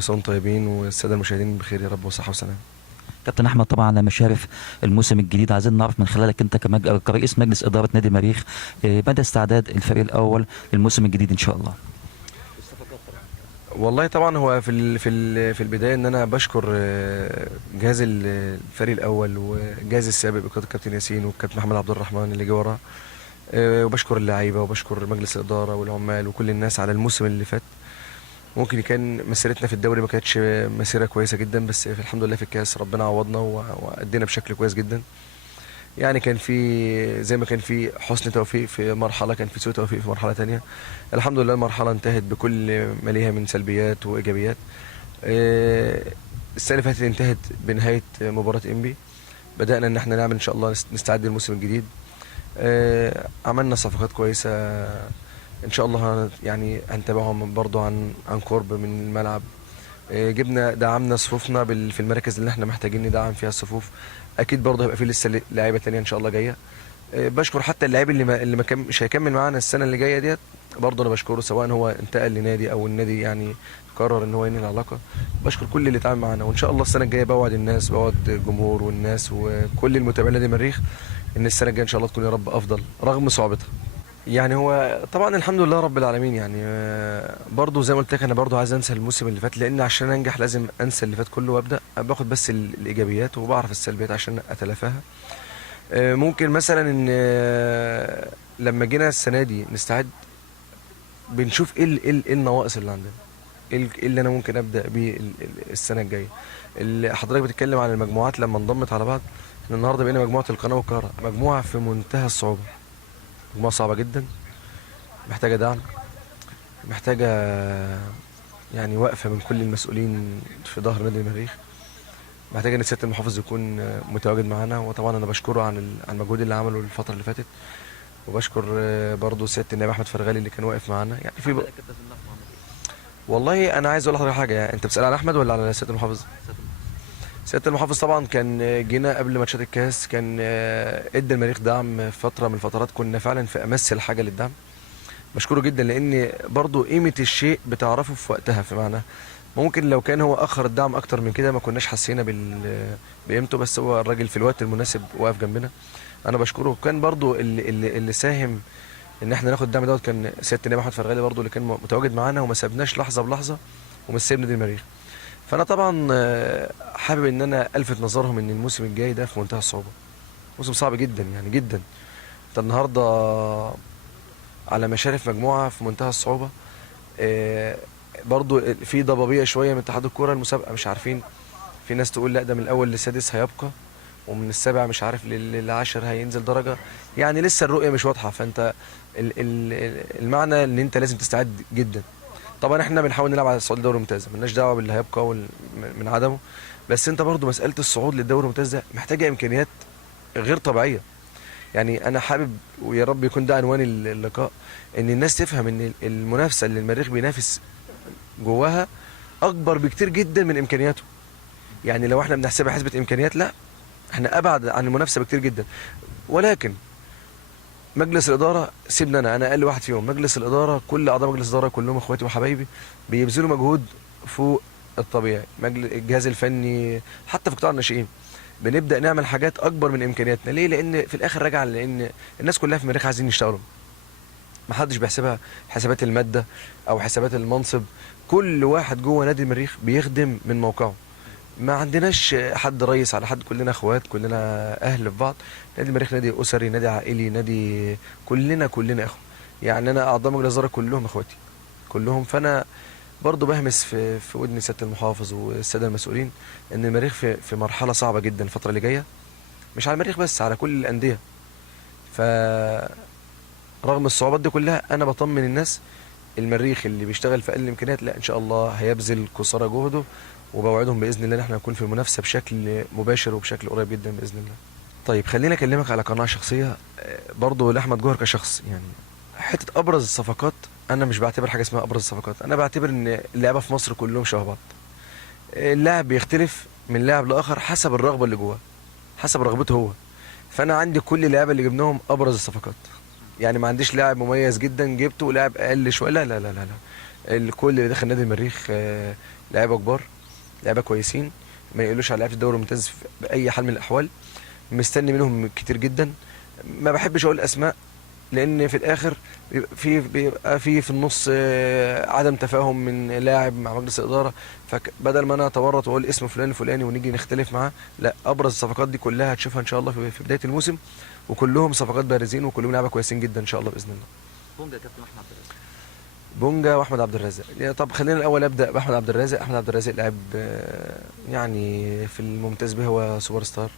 كل سنه وانتم طيبين والساده المشاهدين بخير يا رب وصحه وسلام. كابتن احمد، طبعا على مشارف الموسم الجديد، عايزين نعرف من خلالك انت كرئيس مجلس اداره نادي المريخ مدى استعداد الفريق الاول للموسم الجديد ان شاء الله. والله طبعا هو في البدايه ان انا بشكر جهاز الفريق الاول والجهاز السابق بقياده الكابتن ياسين والكابتن محمد عبد الرحمن اللي جه وراه، وبشكر اللعيبه وبشكر مجلس الاداره والعمال وكل الناس على الموسم اللي فات. ممكن كان مسيرتنا في الدوري ما كانتش مسيره كويسه جدا، بس الحمد لله في الكاس ربنا عوضنا وادينا بشكل كويس جدا. يعني كان في زي ما كان في حسن توفيق في مرحله، كان في سوء توفيق في مرحله تانية. الحمد لله المرحله انتهت بكل ما ليها من سلبيات وايجابيات. السنه اللي فاتت انتهت بنهايه مباراه انبي. بدانا ان احنا نعمل ان شاء الله نستعد للموسم الجديد. عملنا صفقات كويسه ان شاء الله، يعني هنتابعهم برضو عن قرب من الملعب. جبنا دعمنا صفوفنا في المراكز اللي احنا محتاجين ندعم فيها الصفوف. اكيد برضه هيبقى في لسه لعيبه تانية ان شاء الله جايه. بشكر حتى اللاعب اللي ما كان مش هيكمل معانا السنه اللي جايه ديت، برضه انا بشكره سواء هو انتقل لنادي او النادي يعني قرر ان هو ينهي العلاقه. بشكر كل اللي اتعامل معانا، وان شاء الله السنه الجايه بوعد الناس، بوعد الجمهور والناس وكل المتابعين لنادي المريخ ان السنه الجايه ان شاء الله تكون يا رب افضل رغم صعوبتها. يعني هو طبعا الحمد لله رب العالمين، يعني برضه زي ما قلت لك انا برضه عايز انسى الموسم اللي فات، لان عشان انجح لازم انسى اللي فات كله وابدا باخد بس الايجابيات وبعرف السلبيات عشان اتلافاها. ممكن مثلا ان لما جينا السنه دي نستعد بنشوف إيه النواقص اللي عندنا، إيه اللي انا ممكن ابدا بيه السنه الجايه. اللي حضرتك بتتكلم عن المجموعات لما انضمت على بعض، احنا النهارده بقينا مجموعه القناه والقاهره، مجموعه في منتهى الصعوبه، مجموعه صعبه جدا، محتاجه دعم، محتاجه يعني وقفه من كل المسؤولين في ظهر نادي المريخ، محتاجه ان سياده المحافظ يكون متواجد معانا. وطبعا انا بشكره عن المجهود اللي عمله الفتره اللي فاتت، وبشكر برضه سياده النائب احمد فرغالي اللي كان واقف معانا. يعني والله انا عايز اقول لحضرتك حاجه، يعني انت بتسال على احمد ولا على سياده المحافظ؟ سياده المحافظ طبعا كان جينا قبل ماتشات الكاس، كان ادى المريخ دعم فتره من الفترات، كنا فعلا في امس الحاجه للدعم. بشكره جدا لان برضه قيمه الشيء بتعرفه في وقتها، في معنى ممكن لو كان هو اخر الدعم اكتر من كده ما كناش حسينا بقيمته، بس هو الراجل في الوقت المناسب واقف جنبنا. انا بشكره. كان برضو اللي ساهم ان احنا ناخد الدعم دوت كان سياده النائب احمد فرغالي برضو، اللي كان متواجد معانا وما سابناش لحظه بلحظه ومش سايب نادي المريخ. فانا طبعا حابب ان انا الفت نظرهم ان الموسم الجاي ده في منتهى الصعوبه، موسم صعب جدا يعني جدا. انت النهارده على مشارف مجموعه في منتهى الصعوبه. برضو في ضبابيه شويه من اتحاد الكوره، المسابقه مش عارفين، في ناس تقول لا ده من الاول للسادس هيبقى، ومن السابع مش عارف للعاشر هينزل درجه، يعني لسه الرؤيه مش واضحه. فانت المعنى ان انت لازم تستعد جدا. طبعا احنا بنحاول نلعب على الصعود للدوري الممتاز، مالناش دعوه باللي هيبقى من عدمه، بس انت برضو مساله الصعود للدوري الممتاز ده محتاجه امكانيات غير طبيعيه. يعني انا حابب ويا رب يكون ده عنوان اللقاء، ان الناس تفهم ان المنافسه اللي المريخ بينافس جواها اكبر بكتير جدا من امكانياته. يعني لو احنا بنحسبها حسبه امكانيات، لا احنا ابعد عن المنافسه بكتير جدا. ولكن مجلس الاداره سيبنا انا اقل واحد فيهم، مجلس الاداره كل اعضاء مجلس الاداره كلهم اخواتي وحبايبي بيبذلوا مجهود فوق الطبيعي. الجهاز الفني حتى في قطاع الناشئين بنبدا نعمل حاجات اكبر من امكانياتنا. ليه؟ لان في الاخر راجع لان الناس كلها في المريخ عايزين يشتغلوا، ما حدش بيحسبها حسابات الماده او حسابات المنصب. كل واحد جوه نادي المريخ بيخدم من موقعه، ما عندناش حد رئيس على حد، كلنا اخوات، كلنا اهل في بعض. نادي المريخ نادي اسري، نادي عائلي، نادي كلنا اخو. يعني انا اعضاء مجلس الاداره كلهم اخواتي كلهم. فانا برضه بهمس في ودن سياده المحافظ والساده المسؤولين ان المريخ في مرحله صعبه جدا الفتره اللي جايه، مش على المريخ بس، على كل الانديه. فرغم الصعوبات دي كلها انا بطمن الناس، المريخ اللي بيشتغل في اقل الامكانيات لا ان شاء الله هيبذل قصارى جهده، وبوعدهم باذن الله ان احنا نكون في المنافسه بشكل مباشر وبشكل قريب جدا باذن الله. طيب خليني اكلمك على قناعه شخصيه برضه لاحمد جوهر كشخص. يعني حته ابرز الصفقات، انا مش بعتبر حاجه اسمها ابرز الصفقات، انا بعتبر ان اللعيبه في مصر كلهم شبه بعض. اللاعب بيختلف من لاعب لاخر حسب الرغبه اللي جواه، حسب رغبته هو. فانا عندي كل اللعيبه اللي جبناهم ابرز الصفقات، يعني ما عنديش لاعب مميز جدا جبته ولاعب اقل شويه، لا لا لا لا, لا. الكل اللي داخل نادي المريخ لعيبه كبار، لعيبه كويسين، ما يقولوش على لعيبه الدوري الممتاز باي حال من الاحوال. مستني منهم كتير جدا. ما بحبش اقول اسماء، لان في الاخر بيبقى في النص عدم تفاهم من لاعب مع مجلس الاداره. فبدل ما انا اتورط واقول اسم فلان الفلاني ونيجي نختلف معاه، لا، ابرز الصفقات دي كلها هتشوفها ان شاء الله في بدايه الموسم، وكلهم صفقات بارزين وكلهم لعيبه كويسين جدا ان شاء الله باذن الله. بونجا كابتن احمد عبد الرازق. بونجا واحمد عبد الرازق. طب خلينا الاول ابدا باحمد عبد الرازق. احمد عبد الرازق لاعب يعني في الممتاز به هو سوبر ستار.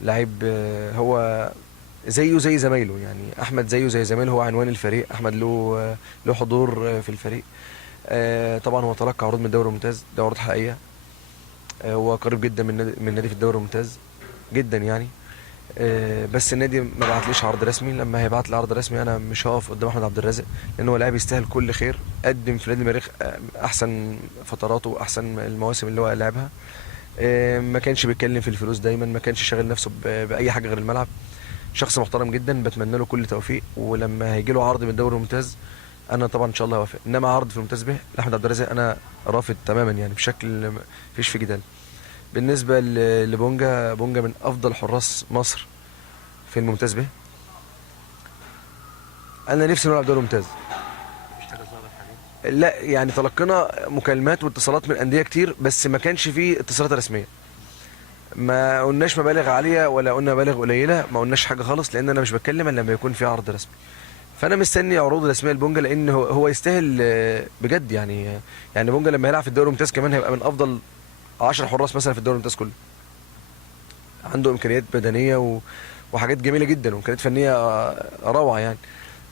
لاعب هو زيه زي زمايله، يعني احمد زيه زي زمايله، هو عنوان الفريق. احمد له حضور في الفريق. طبعا هو تلقى عروض من الدوري الممتاز، ده عروض حقيقيه. هو قريب جدا من نادي في الدوري الممتاز جدا يعني. بس النادي ما بعتليش عرض رسمي. لما هيبعت لي عرض رسمي انا مش هقف قدام احمد عبد الرازق، لان هو لاعب يستاهل كل خير. قدم في نادي المريخ احسن فتراته واحسن المواسم اللي هو لعبها. ما كانش بيتكلم في الفلوس دايما، ما كانش شاغل نفسه باي حاجه غير الملعب. شخص محترم جدا، بتمنى له كل توفيق. ولما هيجي له عرض من الدوري الممتاز انا طبعا ان شاء الله هوافق. انما عرض في الممتاز به لاحمد عبد الرازق انا رافض تماما، يعني بشكل مفيش فيه جدال. بالنسبه لبونجا، بونجا من افضل حراس مصر في الممتاز به. انا نفسي نلعب دوري ممتاز. مش حاجه ظاهره حاليا. لا يعني تلقينا مكالمات واتصالات من انديه كتير، بس ما كانش فيه اتصالات رسميه. ما قلناش مبالغ عاليه ولا قلنا مبالغ قليله، ما قلناش حاجه خالص، لان انا مش بتكلم الا لما يكون في عرض رسمي. فانا مستني عروض رسميه لبونجا، لان هو يستاهل بجد يعني. يعني بونجا لما يلعب في الدوري الممتاز كمان هيبقى من افضل 10 حراس مثلا في الدوري الممتاز كله. عنده امكانيات بدنيه وحاجات جميله جدا، وامكانيات فنيه روعه يعني.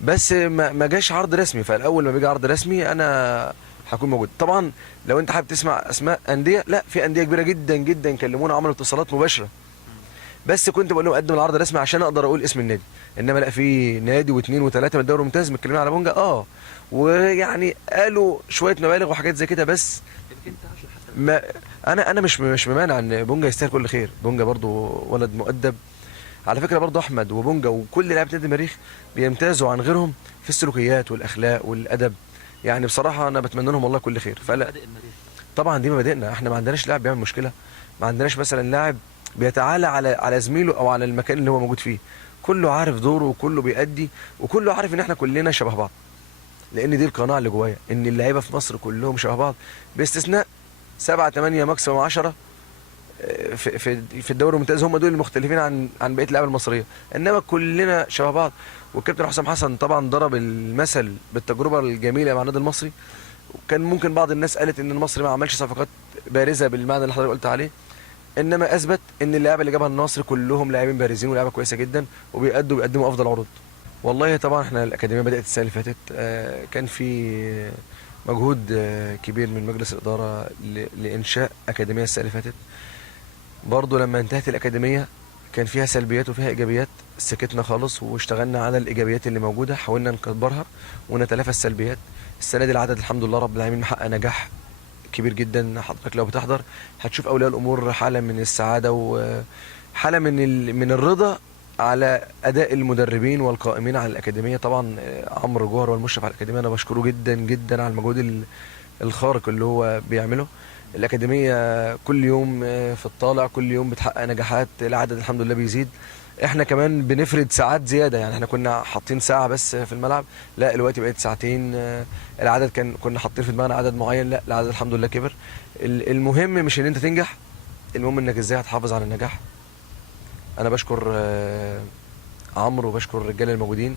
بس ما جاش عرض رسمي. فالاول ما بيجي عرض رسمي انا هكون موجود طبعا. لو انت حابب تسمع اسماء انديه، لا، في انديه كبيره جدا جدا كلمونا، عملوا اتصالات مباشره، بس كنت بقول لهم قدم العرض الرسمي عشان اقدر اقول اسم النادي. انما لا، في نادي واثنين وثلاثه من الدوري الممتاز متكلمين على بونجا، ويعني قالوا شويه مبالغ وحاجات زي كده. بس يمكن تعشر حتى. ما انا مش ممانع ان بونجا يستاهل كل خير. بونجا برضو ولد مؤدب على فكره. برضو احمد وبونجا وكل لاعب نادي المريخ بيمتازوا عن غيرهم في السلوكيات والاخلاق والادب. يعني بصراحه انا بتمنى لهم والله كل خير. فلا، مبادئ المريخ. طبعا دي مبادئنا احنا. ما عندناش لاعب بيعمل مشكله، ما عندناش مثلا لاعب بيتعالى على زميله او على المكان اللي هو موجود فيه. كله عارف دوره وكله بيأدي، وكله عارف ان احنا كلنا شبه بعض. لان دي القناعه اللي جوايا، ان اللعيبه في مصر كلهم شبه بعض، باستثناء 7 8 ماكسيموم 10 في الدوري الممتاز. هم دول المختلفين عن بقيه اللعيبه المصريه، انما كلنا شبه بعض. والكابتن حسام حسن طبعا ضرب المثل بالتجربه الجميله مع النادي المصري. وكان ممكن بعض الناس قالت ان المصري ما عملش صفقات بارزه بالمعنى اللي حضرتك قلت عليه، انما اثبت ان اللعيبه اللي جابها النصر كلهم لاعبين بارزين ولاعيبه كويسه جدا، وبيقدموا افضل عروض. والله طبعا احنا الاكاديميه بدات السنه اللي فاتت. كان في مجهود كبير من مجلس الاداره لانشاء اكاديميه السنه اللي فاتت. برضو لما انتهت الاكاديميه كان فيها سلبيات وفيها ايجابيات. سكتنا خالص واشتغلنا على الايجابيات اللي موجوده، حاولنا نكبرها ونتلافى السلبيات. السنه دي العدد الحمد لله رب العالمين محقق نجاح كبير جدا. حضرتك لو بتحضر هتشوف اولياء الامور حاله من السعاده وحاله من الرضا على اداء المدربين والقائمين على الاكاديميه. طبعا عمرو جوهر والمشرف على الاكاديميه انا بشكره جدا جدا على المجهود الخارق اللي هو بيعمله. الاكاديميه كل يوم في الطالع، كل يوم بتحقق نجاحات، العدد الحمد لله بيزيد. احنا كمان بنفرد ساعات زياده، يعني احنا كنا حاطين ساعه بس في الملعب، لا دلوقتي بقت ساعتين. العدد كنا حاطين في دماغنا عدد معين، لا العدد الحمد لله كبر. المهم مش ان انت تنجح، المهم انك ازاي هتحافظ على النجاح. انا بشكر عمرو وبشكر الرجاله الموجودين.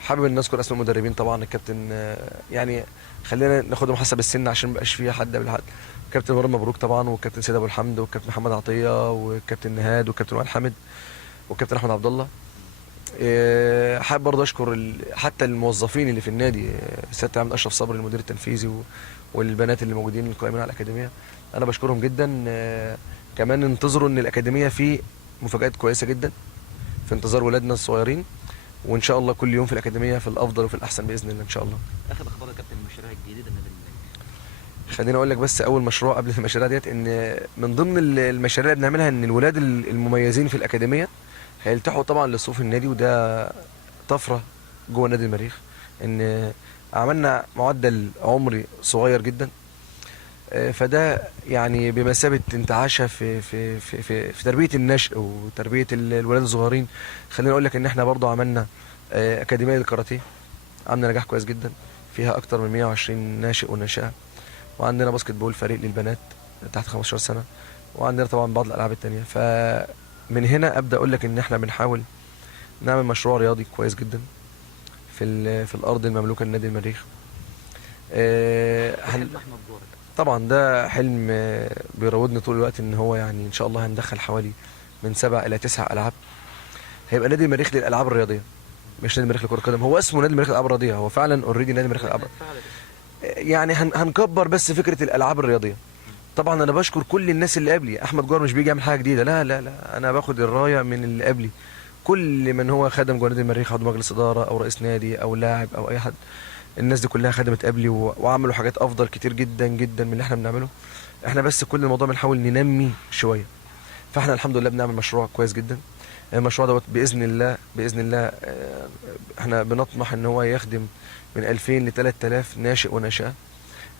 حابب ان اذكر اسماء المدربين طبعا. الكابتن يعني خلينا ناخدهم حسب السن عشان مبقاش فيها حد قبل حد. كابتن مراد مبروك طبعا، والكابتن سيد ابو الحمد، والكابتن محمد عطيه، والكابتن نهاد، والكابتن وائل حامد، والكابتن احمد عبد الله. حابب برضه اشكر حتى الموظفين اللي في النادي. سياده عامل اشرف صبري المدير التنفيذي والبنات اللي موجودين القائمين على الاكاديميه، انا بشكرهم جدا. كمان انتظروا ان الاكاديميه فيه مفاجات كويسه جدا في انتظار ولادنا الصغيرين، وان شاء الله كل يوم في الاكاديميه في الافضل وفي الاحسن باذن الله ان شاء الله. اخر اخبار يا كابتن المشاريع الجديده النادي المريخ. خليني اقول لك بس اول مشروع قبل المشاريع ديت، ان من ضمن المشاريع اللي بنعملها ان الولاد المميزين في الاكاديميه هيلتحقوا طبعا لصفوف النادي، وده طفره جوه نادي المريخ. ان عملنا معدل عمري صغير جدا. فده يعني بمثابه انتعاشه في تربيه النشء وتربيه الولاد الصغيرين. خليني اقول لك ان احنا برضو عملنا اكاديميه للكاراتيه، عملنا نجاح كويس جدا، فيها اكتر من 120 ناشئ وناشئه. وعندنا باسكت بول فريق للبنات تحت 15 سنه، وعندنا طبعا بعض الالعاب التانية. فمن هنا ابدا اقول لك ان احنا بنحاول نعمل مشروع رياضي كويس جدا في الارض المملوكه لنادي المريخ. طبعا ده حلم بيراودني طول الوقت، ان هو يعني ان شاء الله هندخل حوالي من 7 الى 9 العاب. هيبقى نادي المريخ للالعاب الرياضيه، مش نادي المريخ لكره القدم. هو اسمه نادي المريخ للالعاب الرياضيه، هو فعلا اوريدي نادي المريخ للالعاب. يعني هنكبر بس فكره الالعاب الرياضيه. طبعا انا بشكر كل الناس اللي قبلي. احمد جوهر مش بيجي يعمل حاجه جديده، لا لا لا، انا باخد الرايه من اللي قبلي. كل من هو خدم جوه نادي المريخ، عضو مجلس اداره او رئيس نادي او لاعب او اي حد، الناس دي كلها خدمت قبلي وعملوا حاجات افضل كتير جدا جدا من اللي احنا بنعمله. احنا بس كل الموضوع بنحاول ننمي شويه. فاحنا الحمد لله بنعمل مشروع كويس جدا. المشروع دوت باذن الله باذن الله احنا بنطمح ان هو يخدم من 2000 ل 3000 ناشئ وناشئه.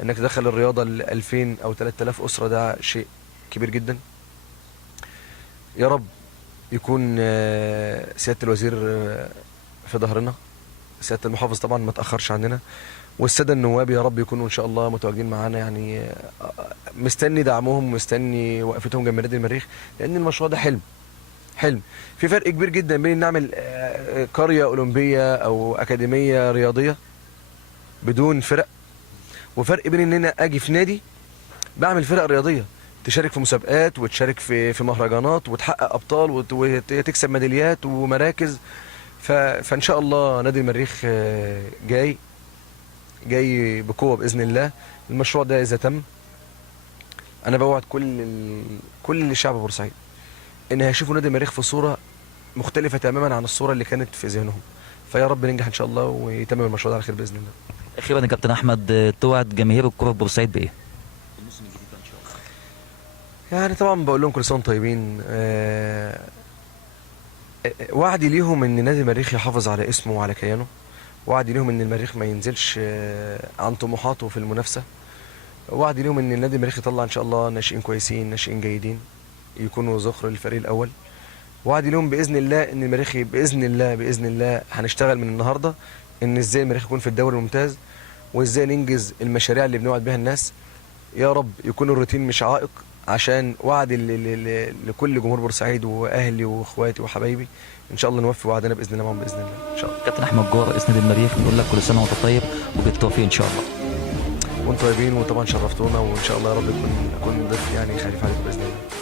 انك تدخل الرياضه ل 2000 او 3000 اسره، ده شيء كبير جدا. يا رب يكون سياده الوزير في ظهرنا، سياده المحافظ طبعا ما تاخرش عننا، والساده النواب يا رب يكونوا ان شاء الله متواجدين معانا. يعني مستني دعمهم، مستني وقفتهم جنب نادي المريخ، لان المشروع ده حلم. في فرق كبير جدا بين نعمل قريه اولمبيه او اكاديميه رياضيه بدون فرق، وفرق بين ان انا اجي في نادي بعمل فرق رياضيه تشارك في مسابقات وتشارك في مهرجانات وتحقق ابطال وتكسب ميداليات ومراكز. فان شاء الله نادي المريخ جاي بقوه باذن الله. المشروع ده اذا تم، انا بوعد كل شعب بورسعيد ان هيشوفوا نادي المريخ في صوره مختلفه تماما عن الصوره اللي كانت في ذهنهم. فيا رب ننجح ان شاء الله ويتمم المشروع ده على خير باذن الله. اخيرا يا كابتن احمد، توعد جماهير الكره في بورسعيد بايه؟ الموسم الجديد ان شاء الله. يعني طبعا بقول لهم كل سنه وانتم طيبين. وعدي ليهم ان نادي المريخ يحافظ على اسمه وعلى كيانه. وعدي ليهم ان المريخ ما ينزلش عن طموحاته في المنافسه. وعدي ليهم ان نادي المريخ يطلع ان شاء الله ناشئين كويسين، ناشئين جيدين يكونوا ذخر للفريق الاول. وعدي لهم باذن الله ان المريخ باذن الله هنشتغل من النهارده ان ازاي المريخ يكون في الدوري الممتاز، وازاي ننجز المشاريع اللي بنوعد بها الناس. يا رب يكون الروتين مش عائق، عشان وعد لكل جمهور بورسعيد واهلي واخواتي وحبايبي. ان شاء الله نوفي وعدنا باذن الله معهم باذن الله ان شاء الله. كابتن احمد جوهر رئيس نادي المريخ بنقول لك كل سنه وانت طيب وبالتوفيق ان شاء الله. وانتم طيبين، وطبعا شرفتونا، وان شاء الله يا رب اكون ضيف يعني خفيف عليكم باذن الله.